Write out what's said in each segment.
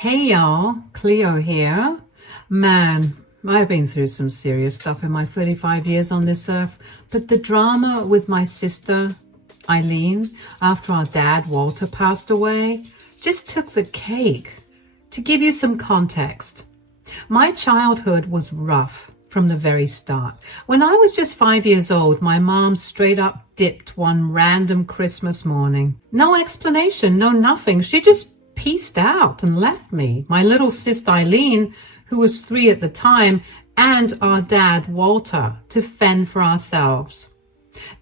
Hey y'all, Cleo here. Man, I've been through some serious stuff in my 35 years on this earth, but the drama with my sister, Eileen, after our dad, Walter, passed away, just took the cake. To give you some context, my childhood was rough from the very start. When I was just 5 years old, my mom straight up dipped one random Christmas morning. No explanation, no nothing. She just pieced out and left me, my little sister Eileen, who was 3 at the time, and our dad, Walter, to fend for ourselves.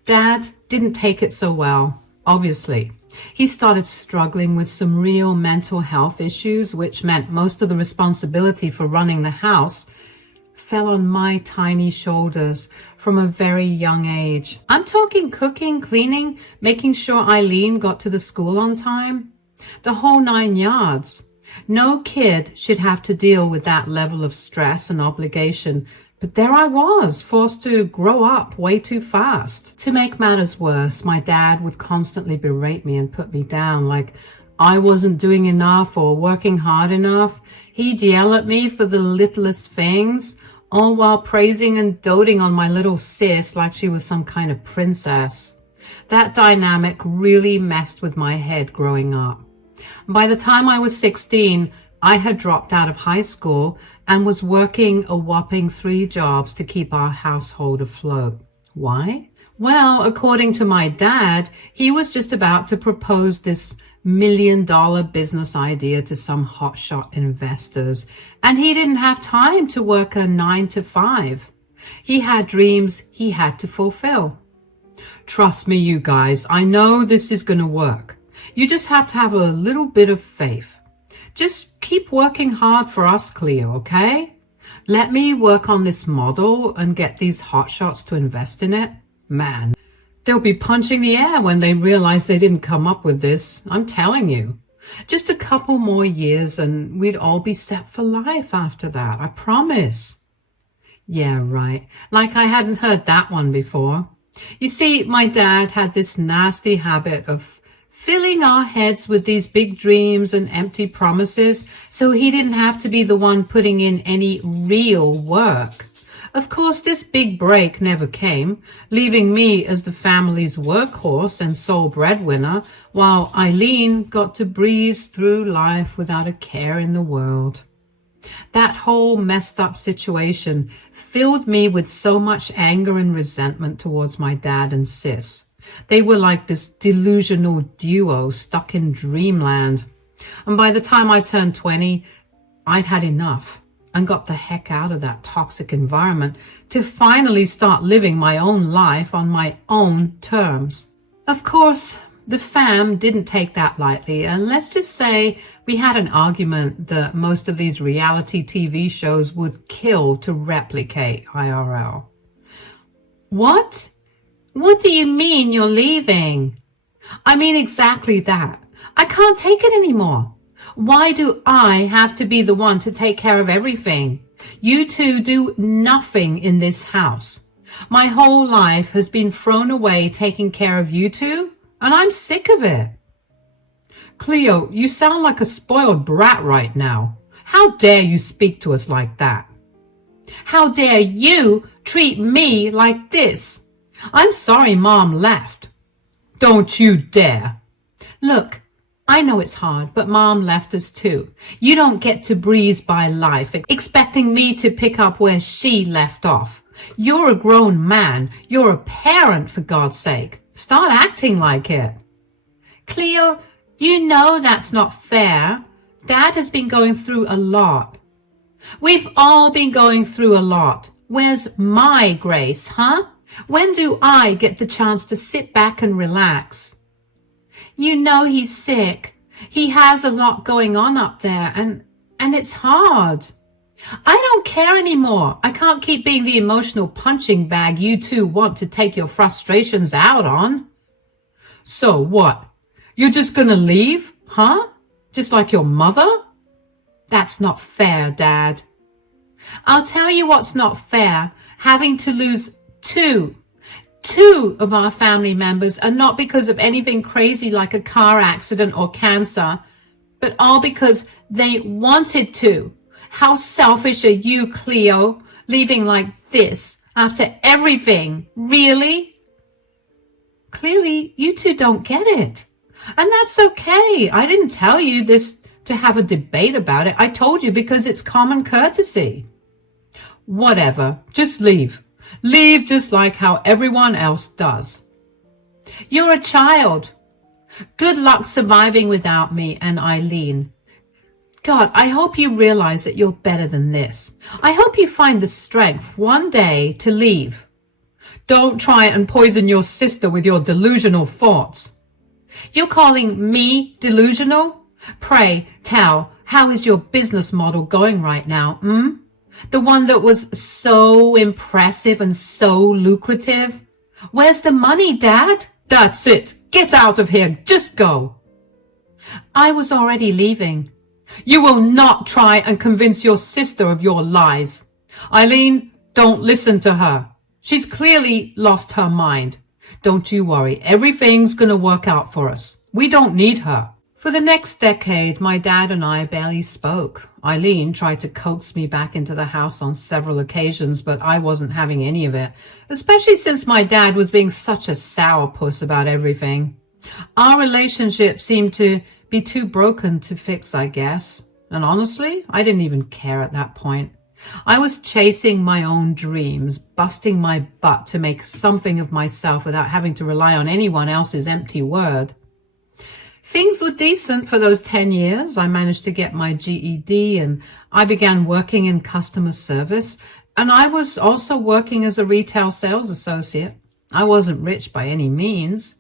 Dad didn't take it so well, obviously. He started struggling with some real mental health issues, which meant most of the responsibility for running the house fell on my tiny shoulders from a very young age. I'm talking cooking, cleaning, making sure Eileen got to the school on time. The whole 9 yards. No kid should have to deal with that level of stress and obligation, but there I was, forced to grow up way too fast. To make matters worse, my dad would constantly berate me and put me down, like I wasn't doing enough or working hard enough. He'd yell at me for the littlest things, all while praising and doting on my little sis like she was some kind of princess. That dynamic really messed with my head growing up. By the time I was 16, I had dropped out of high school and was working a whopping 3 jobs to keep our household afloat. Why? Well, according to my dad, he was just about to propose this $1 million business idea to some hotshot investors, and he didn't have time to work a 9 to 5. He had dreams he had to fulfill. Trust me, you guys, I know this is going to work. You just have to have a little bit of faith. Just keep working hard for us, Cleo, okay? Let me work on this model and get these hotshots to invest in it. Man, they'll be punching the air when they realize they didn't come up with this. I'm telling you. Just a couple more years and we'd all be set for life after that, I promise. Yeah, right. Like I hadn't heard that one before. You see, my dad had this nasty habit of filling our heads with these big dreams and empty promises so he didn't have to be the one putting in any real work. Of course, this big break never came, leaving me as the family's workhorse and sole breadwinner, while Eileen got to breeze through life without a care in the world. That whole messed up situation filled me with so much anger and resentment towards my dad and sis. They were like this delusional duo stuck in dreamland. And by the time I turned 20, I'd had enough and got the heck out of that toxic environment to finally start living my own life on my own terms. Of course, the fam didn't take that lightly, and let's just say we had an argument that most of these reality TV shows would kill to replicate IRL. What? What do you mean you're leaving? I mean exactly that. I can't take it anymore. Why do I have to be the one to take care of everything? You two do nothing in this house. My whole life has been thrown away taking care of you two, and I'm sick of it. Cleo, you sound like a spoiled brat right now. How dare you speak to us like that? How dare you treat me like this? I'm sorry Mom left. Don't you dare. Look, I know it's hard, but Mom left us too. You don't get to breeze by life expecting me to pick up where she left off. You're a grown man. You're a parent, for God's sake. Start acting like it. Cleo, you know that's not fair. Dad has been going through a lot. We've all been going through a lot. Where's my grace, huh? When do I get the chance to sit back and relax? You know he's sick. He has a lot going on up there, and it's hard. I don't care anymore. I can't keep being the emotional punching bag you two want to take your frustrations out on. So what? You're just gonna leave, huh? Just like your mother? That's not fair, Dad. I'll tell you what's not fair. Having to lose two of our family members, and not because of anything crazy like a car accident or cancer, but all because they wanted to. How selfish are you, Cleo, leaving like this after everything? Really? Clearly, you two don't get it. And that's okay. I didn't tell you this to have a debate about it. I told you because it's common courtesy. Whatever. Just leave. Leave just like how everyone else does. You're a child. Good luck surviving without me and Eileen. God, I hope you realize that you're better than this. I hope you find the strength one day to leave. Don't try and poison your sister with your delusional thoughts. You're calling me delusional? Pray tell, how is your business model going right now, The one that was so impressive and so lucrative? Where's the money, Dad? That's it. Get out of here. Just go. I was already leaving. You will not try and convince your sister of your lies. Eileen, don't listen to her. She's clearly lost her mind. Don't you worry. Everything's going to work out for us. We don't need her. For the next decade, my dad and I barely spoke. Eileen tried to coax me back into the house on several occasions, but I wasn't having any of it, especially since my dad was being such a sourpuss about everything. Our relationship seemed to be too broken to fix, I guess. And honestly, I didn't even care at that point. I was chasing my own dreams, busting my butt to make something of myself without having to rely on anyone else's empty word. Things were decent for those 10 years. I managed to get my GED and I began working in customer service. And I was also working as a retail sales associate. I wasn't rich by any means,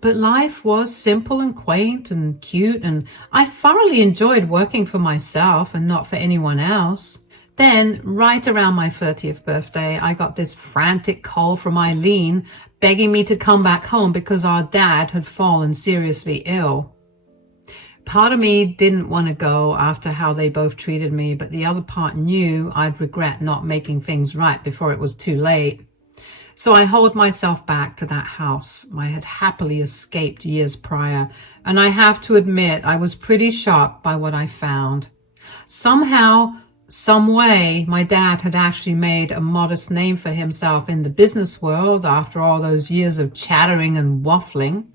but life was simple and quaint and cute. And I thoroughly enjoyed working for myself and not for anyone else. Then, right around my 30th birthday, I got this frantic call from Eileen begging me to come back home because our dad had fallen seriously ill. Part of me didn't want to go after how they both treated me, but the other part knew I'd regret not making things right before it was too late. So I hauled myself back to that house I had happily escaped years prior, and I have to admit I was pretty shocked by what I found. Somehow, some way, my dad had actually made a modest name for himself in the business world after all those years of chattering and waffling.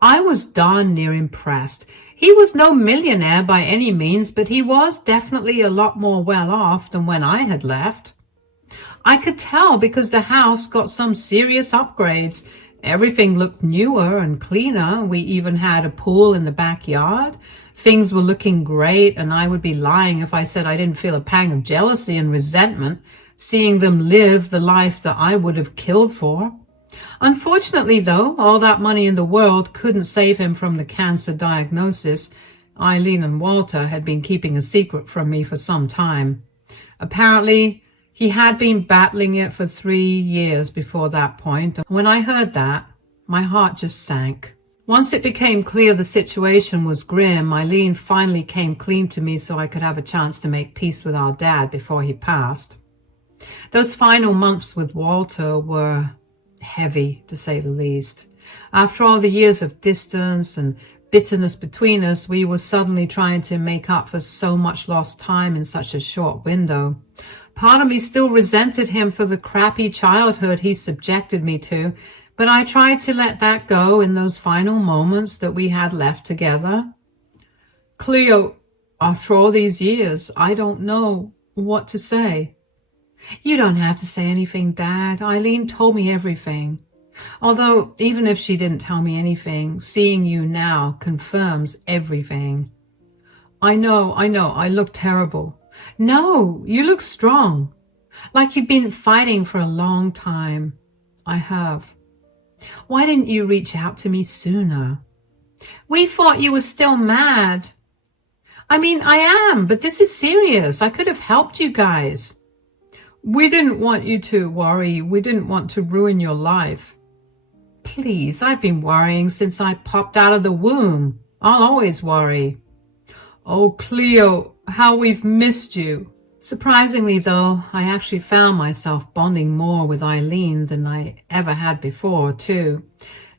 I was darn near impressed. He was no millionaire by any means, but he was definitely a lot more well off than when I had left. I could tell because the house got some serious upgrades. Everything looked newer and cleaner. We even had a pool in the backyard. Things were looking great, and I would be lying if I said I didn't feel a pang of jealousy and resentment, seeing them live the life that I would have killed for. Unfortunately, though, all that money in the world couldn't save him from the cancer diagnosis Eileen and Walter had been keeping a secret from me for some time. Apparently, he had been battling it for 3 years before that point. When I heard that, my heart just sank. Once it became clear the situation was grim, Eileen finally came clean to me so I could have a chance to make peace with our dad before he passed. Those final months with Walter were heavy, to say the least. After all the years of distance and bitterness between us, we were suddenly trying to make up for so much lost time in such a short window. Part of me still resented him for the crappy childhood he subjected me to, but I tried to let that go in those final moments that we had left together. Cleo, after all these years, I don't know what to say. You don't have to say anything, Dad. Eileen told me everything. Although, even if she didn't tell me anything, seeing you now confirms everything. I know, I look terrible. No, you look strong. Like you've been fighting for a long time. I have. Why didn't you reach out to me sooner? We thought you were still mad. I mean, I am, but this is serious. I could have helped you guys. We didn't want you to worry. We didn't want to ruin your life. Please, I've been worrying since I popped out of the womb. I'll always worry. Oh, Cleo, how we've missed you. Surprisingly, though, I actually found myself bonding more with Eileen than I ever had before, too.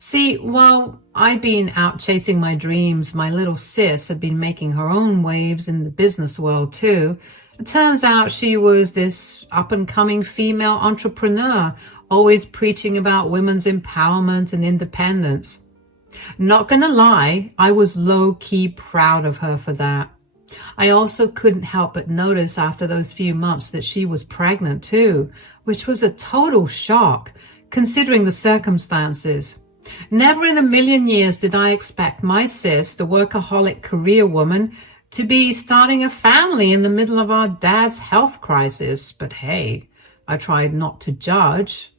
See, while I'd been out chasing my dreams, my little sis had been making her own waves in the business world too. It turns out she was this up-and-coming female entrepreneur, always preaching about women's empowerment and independence. Not gonna lie, I was low-key proud of her for that. I also couldn't help but notice after those few months that she was pregnant too, which was a total shock, considering the circumstances. Never in a million years did I expect my sis, the workaholic career woman, to be starting a family in the middle of our dad's health crisis. But hey, I tried not to judge.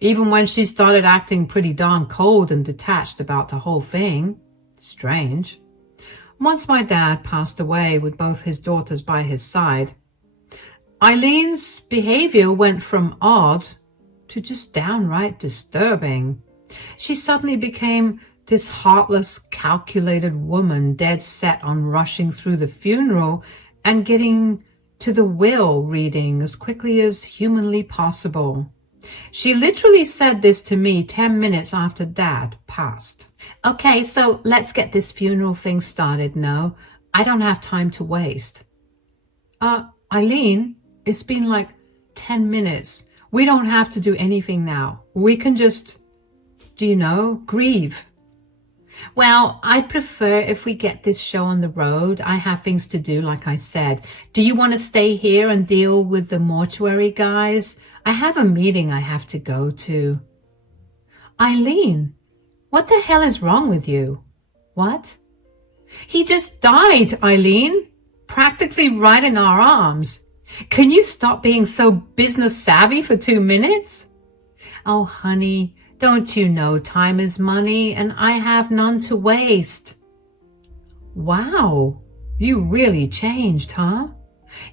Even when she started acting pretty darn cold and detached about the whole thing. Strange. Once my dad passed away with both his daughters by his side, Eileen's behavior went from odd to just downright disturbing. She suddenly became this heartless, calculated woman, dead set on rushing through the funeral and getting to the will reading as quickly as humanly possible. She literally said this to me 10 minutes after Dad passed. Okay, so let's get this funeral thing started, no? I don't have time to waste. Eileen, it's been like 10 minutes. We don't have to do anything now. We can just, grieve. Well, I'd prefer if we get this show on the road. I have things to do, like I said. Do you want to stay here and deal with the mortuary guys? I have a meeting I have to go to. Eileen, what the hell is wrong with you? What? He just died, Eileen. Practically right in our arms. Can you stop being so business savvy for 2 minutes? Oh, honey, don't you know time is money and I have none to waste? Wow, you really changed, huh?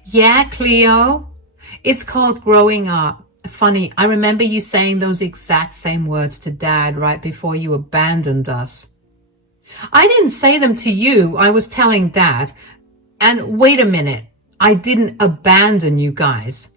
Yeah, Cleo. It's called growing up. Funny, I remember you saying those exact same words to Dad right before you abandoned us. I didn't say them to you. I was telling Dad. And wait a minute. I didn't abandon you guys.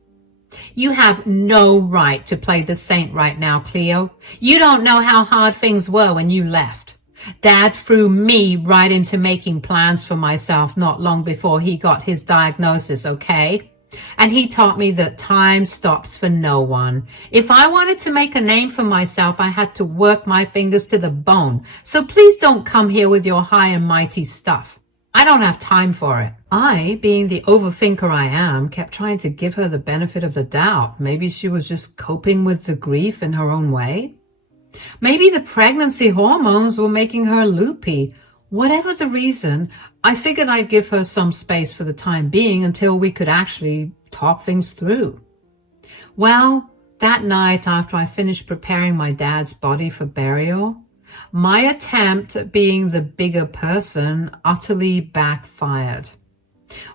You have no right to play the saint right now, Cleo. You don't know how hard things were when you left. Dad threw me right into making plans for myself not long before he got his diagnosis, okay? And he taught me that time stops for no one. If I wanted to make a name for myself, I had to work my fingers to the bone. So please don't come here with your high and mighty stuff. I don't have time for it. I, being the overthinker I am, kept trying to give her the benefit of the doubt. Maybe she was just coping with the grief in her own way. Maybe the pregnancy hormones were making her loopy. Whatever the reason, I figured I'd give her some space for the time being until we could actually talk things through. Well, that night after I finished preparing my dad's body for burial, my attempt at being the bigger person utterly backfired.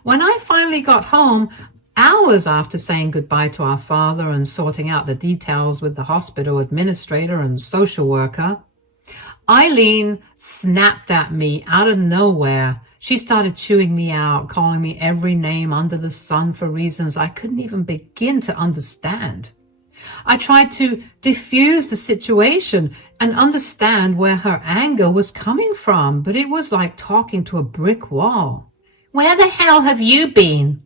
When I finally got home, hours after saying goodbye to our father and sorting out the details with the hospital administrator and social worker, Eileen snapped at me out of nowhere. She started chewing me out, calling me every name under the sun for reasons I couldn't even begin to understand. I tried to diffuse the situation and understand where her anger was coming from, but it was like talking to a brick wall. Where the hell have you been?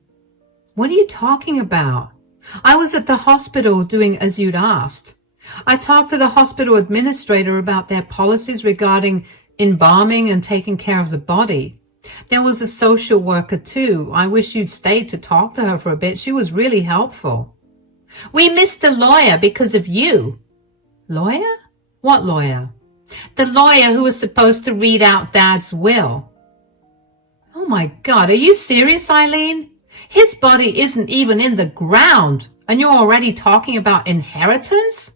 What are you talking about? I was at the hospital doing as you'd asked. I talked to the hospital administrator about their policies regarding embalming and taking care of the body. There was a social worker too. I wish you'd stayed to talk to her for a bit. She was really helpful. We missed the lawyer because of you. Lawyer? What lawyer? The lawyer who was supposed to read out Dad's will. Oh my God, are you serious, Eileen? His body isn't even in the ground, and you're already talking about inheritance?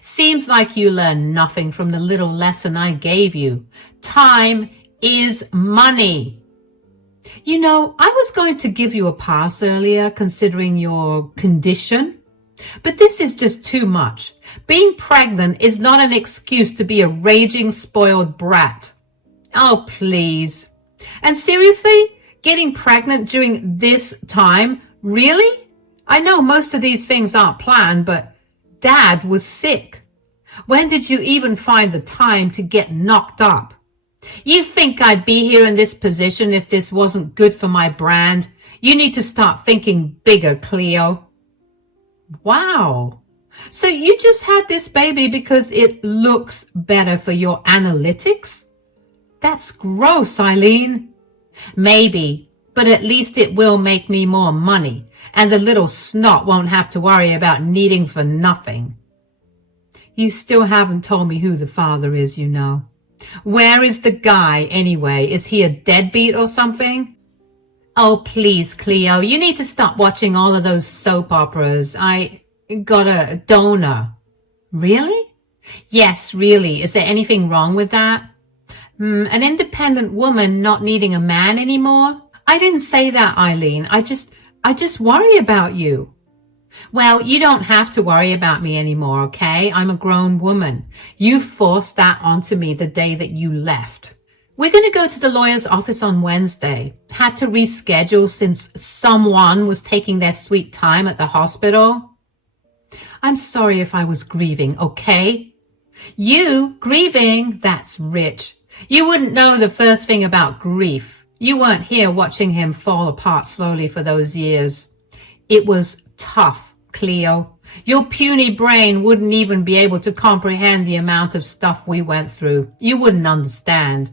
Seems like you learned nothing from the little lesson I gave you. Time is money. You know, I was going to give you a pass earlier considering your condition, but this is just too much. Being pregnant is not an excuse to be a raging spoiled brat. Oh, please. And seriously, getting pregnant during this time? Really? I know most of these things aren't planned, but Dad was sick. When did you even find the time to get knocked up? You think I'd be here in this position if this wasn't good for my brand? You need to start thinking bigger, Cleo. Wow. So you just had this baby because it looks better for your analytics? That's gross, Eileen. Maybe, but at least it will make me more money, and the little snot won't have to worry about needing for nothing. You still haven't told me who the father is, you know. Where is the guy, anyway? Is he a deadbeat or something? Oh, please, Cleo, you need to stop watching all of those soap operas. I got a donor. Really? Yes, really. Is there anything wrong with that? An independent woman not needing a man anymore? I didn't say that, Eileen. I just worry about you. Well, you don't have to worry about me anymore, okay? I'm a grown woman. You forced that onto me the day that you left. We're going to go to the lawyer's office on Wednesday. Had to reschedule since someone was taking their sweet time at the hospital. I'm sorry if I was grieving, okay? You grieving? That's rich. You wouldn't know the first thing about grief. You weren't here watching him fall apart slowly for those years. It was tough, Cleo. Your puny brain wouldn't even be able to comprehend the amount of stuff we went through. You wouldn't understand.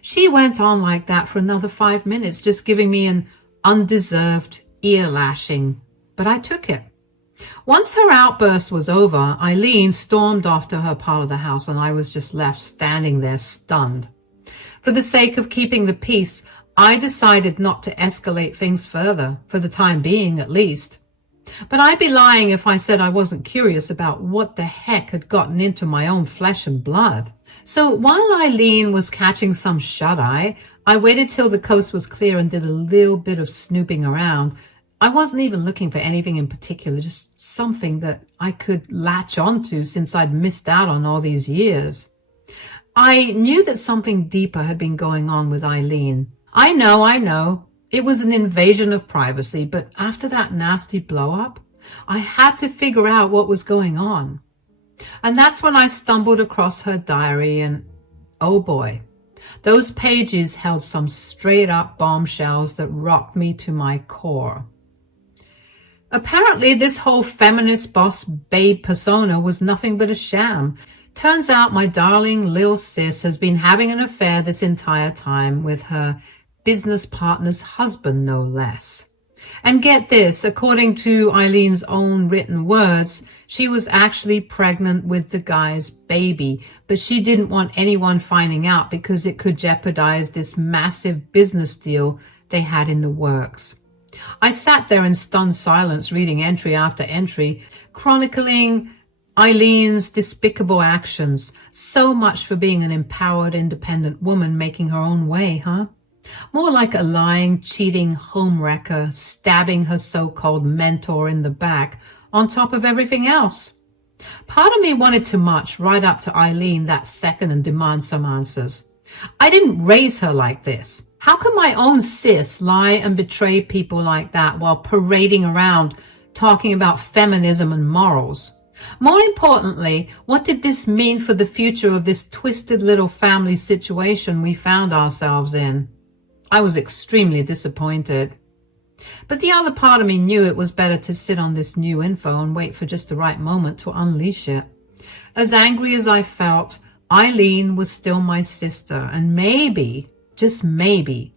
She went on like that for another 5 minutes, just giving me an undeserved ear lashing. But I took it. Once her outburst was over, Eileen stormed off to her part of the house, and I was just left standing there stunned. For the sake of keeping the peace, I decided not to escalate things further, for the time being at least. But I'd be lying if I said I wasn't curious about what the heck had gotten into my own flesh and blood. So while Eileen was catching some shut-eye, I waited till the coast was clear and did a little bit of snooping around. I wasn't even looking for anything in particular, just something that I could latch onto since I'd missed out on all these years. I knew that something deeper had been going on with Eileen. I know. It was an invasion of privacy, but after that nasty blow-up, I had to figure out what was going on. And that's when I stumbled across her diary, and oh boy, those pages held some straight-up bombshells that rocked me to my core. Apparently, this whole feminist boss babe persona was nothing but a sham. Turns out my darling Lil Sis has been having an affair this entire time with her business partner's husband, no less. And get this, according to Eileen's own written words, she was actually pregnant with the guy's baby, but she didn't want anyone finding out because it could jeopardize this massive business deal they had in the works. I sat there in stunned silence, reading entry after entry, chronicling Eileen's despicable actions. So much for being an empowered, independent woman making her own way, huh? More like a lying, cheating homewrecker stabbing her so-called mentor in the back on top of everything else. Part of me wanted to march right up to Eileen that second and demand some answers. I didn't raise her like this. How can my own sis lie and betray people like that while parading around talking about feminism and morals? More importantly, what did this mean for the future of this twisted little family situation we found ourselves in? I was extremely disappointed. But the other part of me knew it was better to sit on this new info and wait for just the right moment to unleash it. As angry as I felt, Eileen was still my sister, and maybe, just maybe,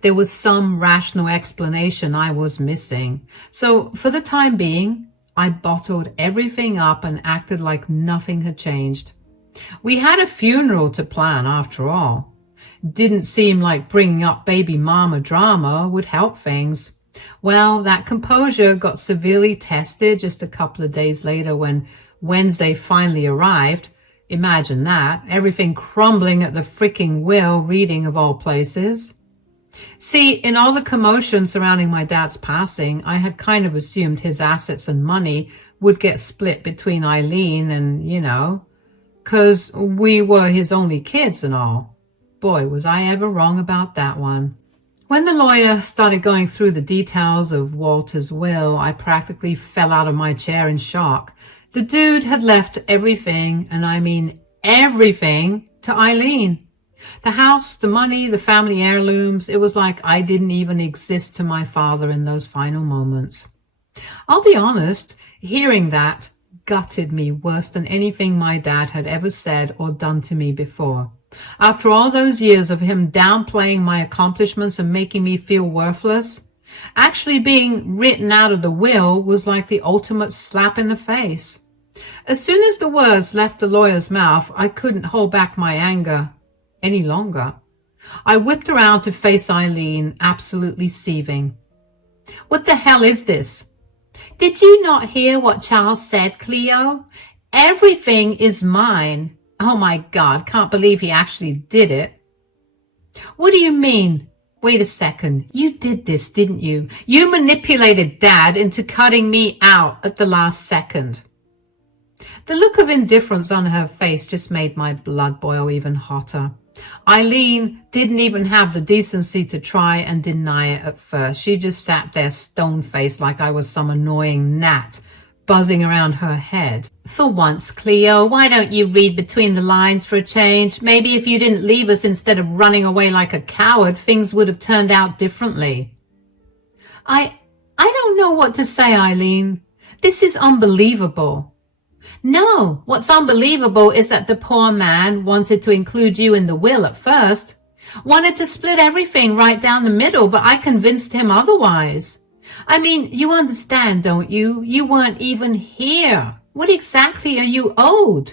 there was some rational explanation I was missing. So for the time being, I bottled everything up and acted like nothing had changed. We had a funeral to plan after all. Didn't seem like bringing up baby mama drama would help things. Well, that composure got severely tested just a couple of days later when Wednesday finally arrived. Imagine that, everything crumbling at the freaking will reading of all places. See, in all the commotion surrounding my dad's passing, I had kind of assumed his assets and money would get split between Eileen and, 'cause we were his only kids and all. Boy, was I ever wrong about that one. When the lawyer started going through the details of Walter's will, I practically fell out of my chair in shock. The dude had left everything, and I mean everything, to Eileen. The house, the money, the family heirlooms. It was like I didn't even exist to my father in those final moments. I'll be honest, hearing that gutted me worse than anything my dad had ever said or done to me before. After all those years of him downplaying my accomplishments and making me feel worthless, actually being written out of the will was like the ultimate slap in the face. As soon as the words left the lawyer's mouth, I couldn't hold back my anger any longer. I whipped around to face Eileen, absolutely seething. "What the hell is this? Did you not hear what Charles said, Cleo? Everything is mine. Oh my God, can't believe he actually did it." "What do you mean? Wait a second. You did this, didn't you? You manipulated Dad into cutting me out at the last second." The look of indifference on her face just made my blood boil even hotter. Eileen didn't even have the decency to try and deny it at first. She just sat there stone-faced like I was some annoying gnat buzzing around her head. "For once, Cleo, why don't you read between the lines for a change? Maybe if you didn't leave us instead of running away like a coward, things would have turned out differently." I don't know what to say, Eileen. This is unbelievable. "No, what's unbelievable is that the poor man wanted to include you in the will at first. Wanted to split everything right down the middle, but I convinced him otherwise. I mean, you understand, don't you? You weren't even here. What exactly are you owed?"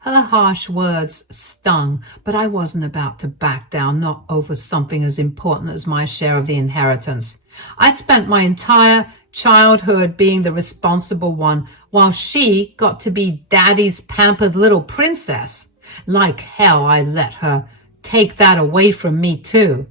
Her harsh words stung, but I wasn't about to back down, not over something as important as my share of the inheritance. I spent my entire childhood being the responsible one, while she got to be Daddy's pampered little princess. Like hell, I let her take that away from me too.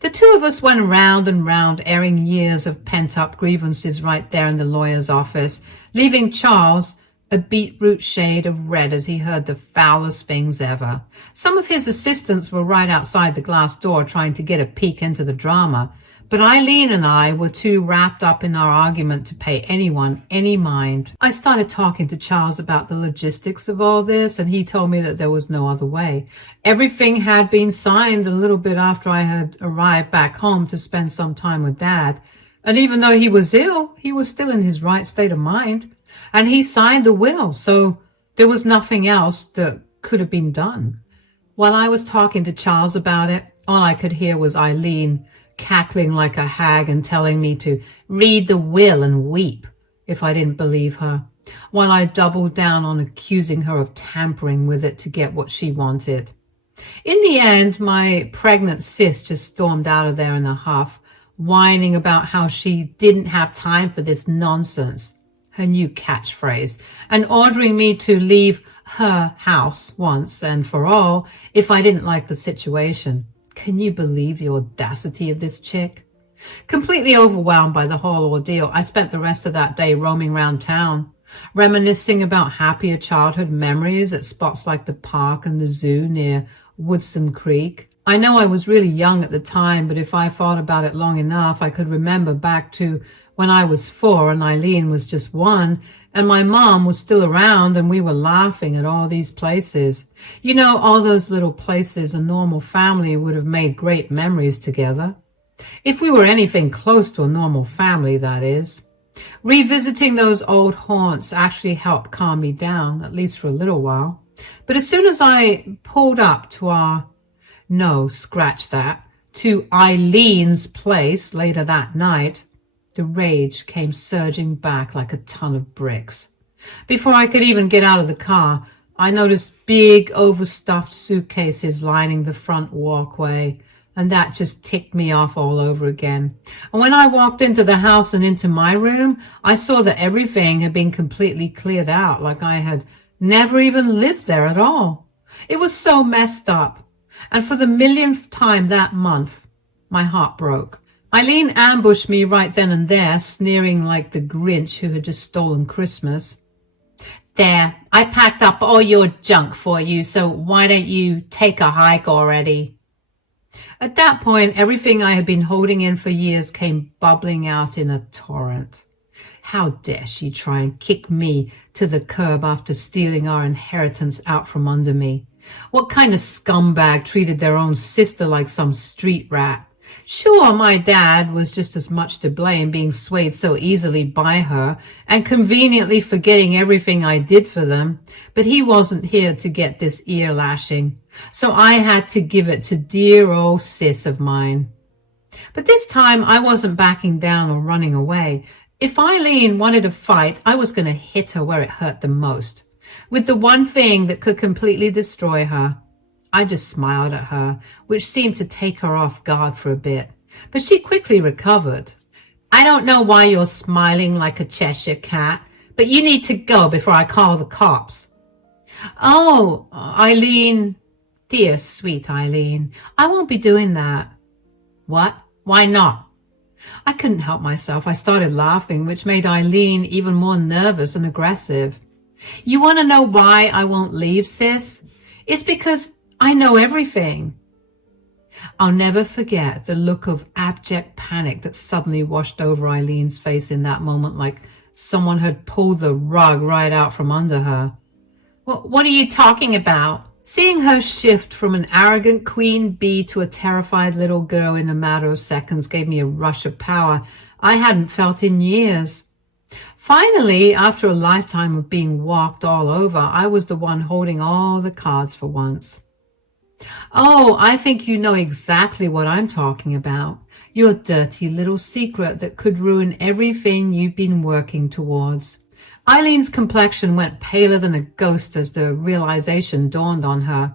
The two of us went round and round, airing years of pent-up grievances right there in the lawyer's office, leaving Charles a beetroot shade of red as he heard the foulest things ever. Some of his assistants were right outside the glass door trying to get a peek into the drama, but Eileen and I were too wrapped up in our argument to pay anyone any mind. I started talking to Charles about the logistics of all this, and he told me that there was no other way. Everything had been signed a little bit after I had arrived back home to spend some time with Dad, and even though he was ill, he was still in his right state of mind, and he signed the will, so there was nothing else that could have been done. While I was talking to Charles about it, all I could hear was Eileen cackling like a hag and telling me to read the will and weep if I didn't believe her, while I doubled down on accusing her of tampering with it to get what she wanted. In the end, my pregnant sis just stormed out of there in a huff, whining about how she didn't have time for this nonsense, her new catchphrase, and ordering me to leave her house once and for all if I didn't like the situation. Can you believe the audacity of this chick? Completely overwhelmed by the whole ordeal, I spent the rest of that day roaming around town, reminiscing about happier childhood memories at spots like the park and the zoo near Woodson Creek. I know I was really young at the time, but if I thought about it long enough, I could remember back to when I was 4 and Eileen was just 1, and my mom was still around and we were laughing at all these places. You know, all those little places a normal family would have made great memories together. If we were anything close to a normal family, that is. Revisiting those old haunts actually helped calm me down, at least for a little while. But as soon as I pulled up to to Eileen's place later that night, the rage came surging back like a ton of bricks. Before I could even get out of the car, I noticed big overstuffed suitcases lining the front walkway, and that just ticked me off all over again. And when I walked into the house and into my room, I saw that everything had been completely cleared out, like I had never even lived there at all. It was so messed up. And for the millionth time that month, my heart broke. Eileen ambushed me right then and there, sneering like the Grinch who had just stolen Christmas. "There, I packed up all your junk for you, so why don't you take a hike already?" At that point, everything I had been holding in for years came bubbling out in a torrent. How dare she try and kick me to the curb after stealing our inheritance out from under me? What kind of scumbag treated their own sister like some street rat? Sure, my dad was just as much to blame, being swayed so easily by her and conveniently forgetting everything I did for them, but he wasn't here to get this ear lashing, so I had to give it to dear old sis of mine. But this time I wasn't backing down or running away. If Eileen wanted a fight, I was going to hit her where it hurt the most, with the one thing that could completely destroy her. I just smiled at her, which seemed to take her off guard for a bit, but she quickly recovered. I don't know why you're smiling like a Cheshire cat, but you need to go before I call the cops. Oh, Eileen, dear sweet Eileen, I won't be doing that. What? Why not? I couldn't help myself. I started laughing, which made Eileen even more nervous and aggressive. You want to know why I won't leave, sis? It's because I know everything. I'll never forget the look of abject panic that suddenly washed over Eileen's face in that moment, like someone had pulled the rug right out from under her. What are you talking about? Seeing her shift from an arrogant queen bee to a terrified little girl in a matter of seconds gave me a rush of power I hadn't felt in years. Finally, after a lifetime of being walked all over, I was the one holding all the cards for once. Oh, I think you know exactly what I'm talking about. Your dirty little secret that could ruin everything you've been working towards. Eileen's complexion went paler than a ghost as the realization dawned on her.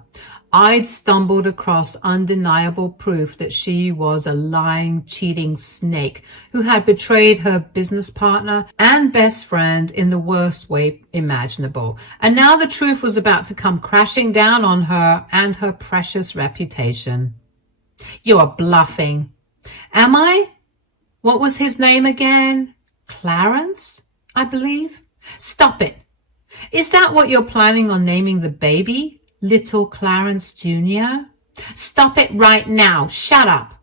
I'd stumbled across undeniable proof that she was a lying, cheating snake who had betrayed her business partner and best friend in the worst way imaginable. And now the truth was about to come crashing down on her and her precious reputation. You're bluffing. Am I? What was his name again? Clarence, I believe. Stop it. Is that what you're planning on naming the baby? Little Clarence Jr.? Stop it right now. Shut up.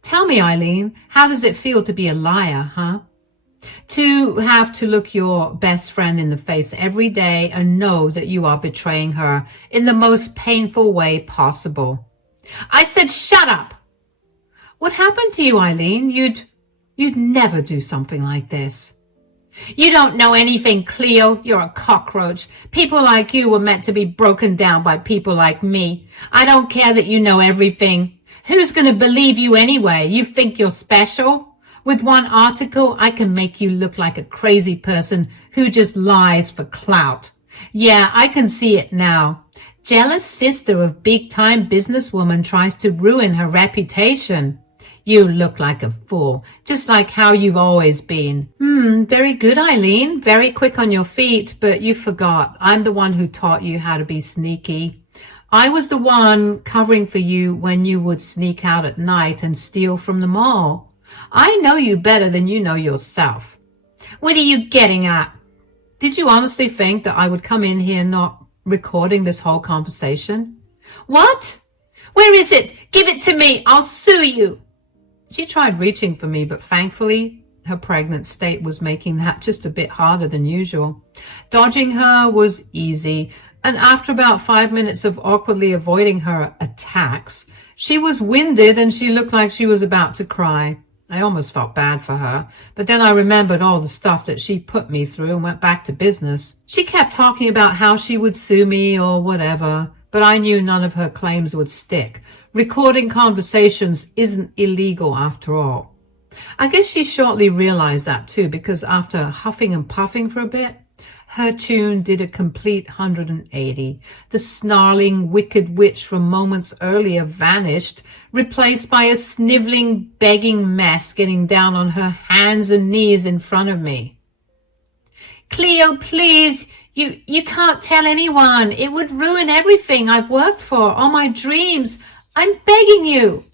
Tell me, Eileen, how does it feel to be a liar, huh? To have to look your best friend in the face every day and know that you are betraying her in the most painful way possible. I said shut up. What happened to you, Eileen? You'd never do something like this. You don't know anything, Cleo. You're a cockroach. People like you were meant to be broken down by people like me. I don't care that you know everything. Who's going to believe you anyway? You think you're special? With one article, I can make you look like a crazy person who just lies for clout. Yeah, I can see it now. Jealous sister of big-time businesswoman tries to ruin her reputation. You look like a fool, just like how you've always been. Very good, Eileen. Very quick on your feet, but you forgot. I'm the one who taught you how to be sneaky. I was the one covering for you when you would sneak out at night and steal from the mall. I know you better than you know yourself. What are you getting at? Did you honestly think that I would come in here not recording this whole conversation? What? Where is it? Give it to me. I'll sue you. She tried reaching for me, but thankfully her pregnant state was making that just a bit harder than usual. Dodging her was easy, and after about 5 minutes of awkwardly avoiding her attacks, she was winded and she looked like she was about to cry. I almost felt bad for her, but then I remembered all the stuff that she put me through and went back to business. She kept talking about how she would sue me or whatever, but I knew none of her claims would stick. Recording conversations isn't illegal after all. I guess she shortly realized that too, because after huffing and puffing for a bit, her tune did a complete 180. The snarling, wicked witch from moments earlier vanished, replaced by a sniveling, begging mess getting down on her hands and knees in front of me. Cleo, please, you can't tell anyone. It would ruin everything I've worked for, all my dreams. I'm begging you.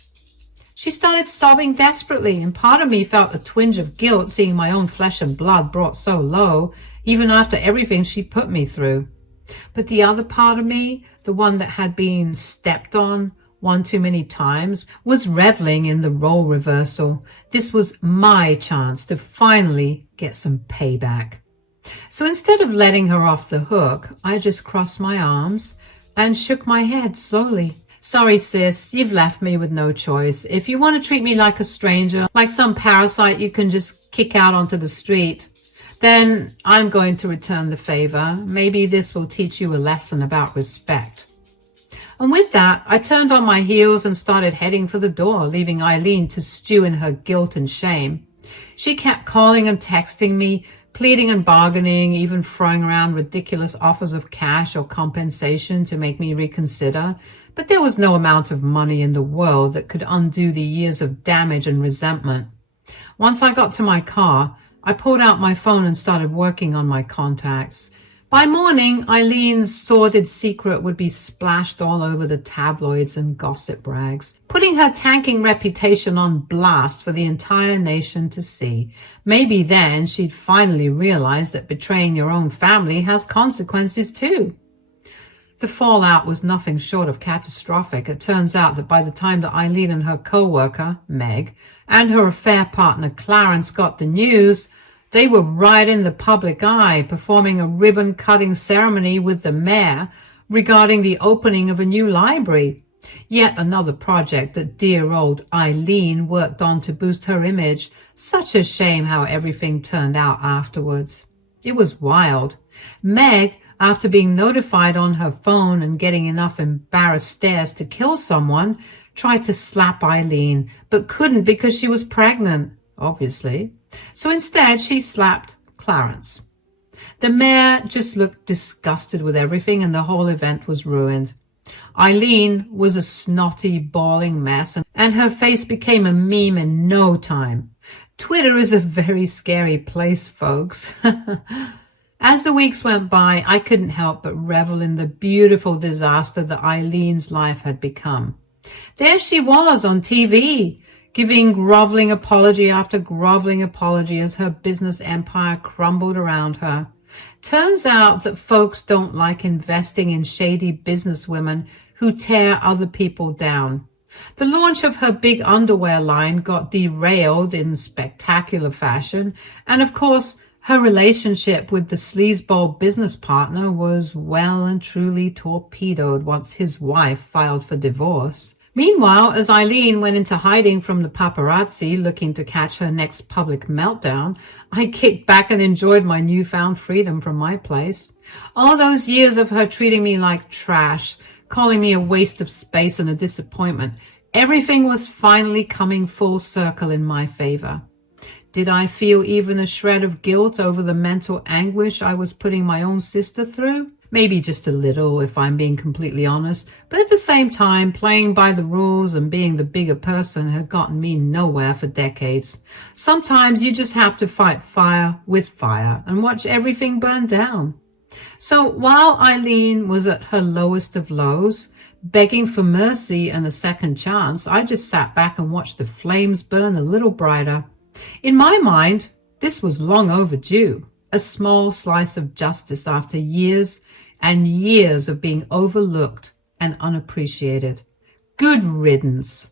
She started sobbing desperately, and part of me felt a twinge of guilt seeing my own flesh and blood brought so low, even after everything she put me through. But the other part of me, the one that had been stepped on, one too many times, was reveling in the role reversal. This was my chance to finally get some payback. So instead of letting her off the hook, I just crossed my arms and shook my head slowly. Sorry, sis, you've left me with no choice. If you want to treat me like a stranger, like some parasite you can just kick out onto the street, then I'm going to return the favor. Maybe this will teach you a lesson about respect. And with that, I turned on my heels and started heading for the door, leaving Eileen to stew in her guilt and shame. She kept calling and texting me, pleading and bargaining, even throwing around ridiculous offers of cash or compensation to make me reconsider. But there was no amount of money in the world that could undo the years of damage and resentment. Once I got to my car, I pulled out my phone and started working on my contacts. By morning, Eileen's sordid secret would be splashed all over the tabloids and gossip rags, putting her tanking reputation on blast for the entire nation to see. Maybe then she'd finally realize that betraying your own family has consequences too. The fallout was nothing short of catastrophic. It turns out that by the time that Eileen and her co-worker, Meg, and her affair partner, Clarence, got the news, they were right in the public eye, performing a ribbon-cutting ceremony with the mayor regarding the opening of a new library. Yet another project that dear old Eileen worked on to boost her image. Such a shame how everything turned out afterwards. It was wild. Meg, after being notified on her phone and getting enough embarrassed stares to kill someone, tried to slap Eileen, but couldn't because she was pregnant, obviously. So instead, she slapped Clarence. The mayor just looked disgusted with everything, and the whole event was ruined. Eileen was a snotty, bawling mess, and her face became a meme in no time. Twitter is a very scary place, folks. As the weeks went by, I couldn't help but revel in the beautiful disaster that Eileen's life had become. There she was on TV, giving groveling apology after groveling apology as her business empire crumbled around her. Turns out that folks don't like investing in shady businesswomen who tear other people down. The launch of her big underwear line got derailed in spectacular fashion, and of course, her relationship with the sleazeball business partner was well and truly torpedoed once his wife filed for divorce. Meanwhile, as Eileen went into hiding from the paparazzi looking to catch her next public meltdown, I kicked back and enjoyed my newfound freedom from my place. All those years of her treating me like trash, calling me a waste of space and a disappointment, everything was finally coming full circle in my favor. Did I feel even a shred of guilt over the mental anguish I was putting my own sister through? Maybe just a little, if I'm being completely honest. But at the same time, playing by the rules and being the bigger person had gotten me nowhere for decades. Sometimes you just have to fight fire with fire and watch everything burn down. So while Eileen was at her lowest of lows, begging for mercy and a second chance, I just sat back and watched the flames burn a little brighter. In my mind, this was long overdue, a small slice of justice after years and years of being overlooked and unappreciated. Good riddance.